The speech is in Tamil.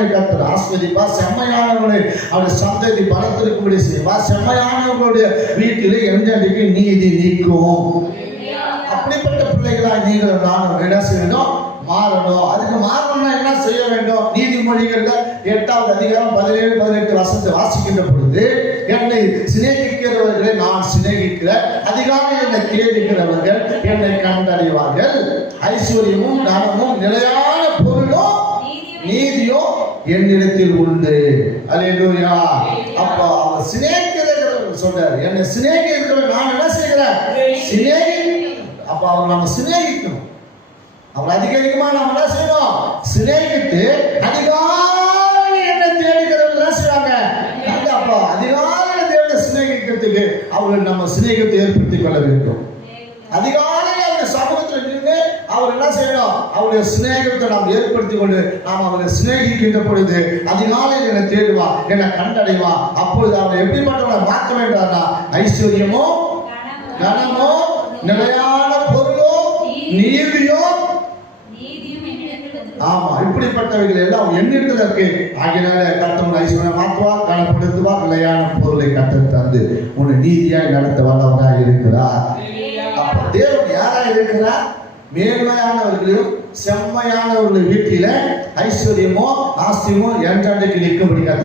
செம்மையானவர்களை கத்தர் ஆஸ்வதிப்பா செம்மையானவர்களை அவருடைய சந்ததி பலத்திற்கும்படி செய்வா செம்மையானவர்களுடைய வீட்டிலே எந்தடிக்கு நீதி நீக்கும். அப்படிப்பட்ட பிள்ளைகளாய் நீங்கள் நானும் என்ன செய்யணும்? மாறணும். அதுக்கு மாறணும்னா என்ன செய்ய வேண்டும்? நீதிமொழிகள்ல எட்டாவது அதிகாரம் பதினேழு பதினெட்டு வசத்தை வாசிக்கின்ற பொழுது என்னை சிநேகிக்கிறவர்களை நான் சிநேகிக்கிறேன் அதிகாரம் என்னை தேடுகிறவர்கள் என்னை கண்டறிவார்கள். ஐஸ்வர்யமும் கனமும் நிலையான பொருள் என்னிடத்தில் உண்டு. அல்லேலூயா அப்பா சிநேகிதர்கள் சிநேகிக்கிறவர்கள் சொல்றாரு. என்னை சிநேகிக்கிறவர்கள் நான் என்ன செய்கிறேன்? சிநேகி அப்ப அவர் நம்ம சிநேகிக்கணும். அவர் அதிக அதிகமா நம்ம என்ன செய்யணும்? சிநேகித்து அதிகாலை என்ன தேடுகிறவங்க என்ன செய்வாங்க? அப்பா அப்ப அதிகாலை சிநேகிக்கிறதுக்கு அவர்கள் நம்ம சிநேகத்தை ஏற்படுத்திக் கொள்ள வேண்டும். அதிகாலையில் அவங்க சமூகத்தில் அவர் என்ன செய்யணும்? அவருடைய சிநேகத்தை நாம் ஏற்படுத்தி கொண்டு நாம் அவரை சிநேகிக்கின்ற பொழுது அதிகாலையில் என்னை தேடுவா என்னை கண்டடைவா. அப்பொழுது அவரை எப்படிப்பட்டவனை மாற்ற வேண்டாம்னா ஐஸ்வர்யமோ கனமோ நிலையான பொருளோ நீதியோ? ஆமா இப்படிப்பட்டவைகள் எல்லாம் எண்ணிடத்துல இருக்கு. ஆகினால கர்த்தவன் ஐஸ்வர்யம் மாற்றுவா கனப்படுத்துவா நிலையான பொருளை கத்த தந்து உன்னை நீதியாய் நடத்த வல்லவராய் இருக்கிறார். அப்ப தேவன் யாரா இருக்கிறார்? மேன்மையானவர்களையும் செம்மையானவர்களின் வீட்டில ஐஸ்வர்யமோ ஆஸ்தியமோ என்றாண்டுக்கு முடியாது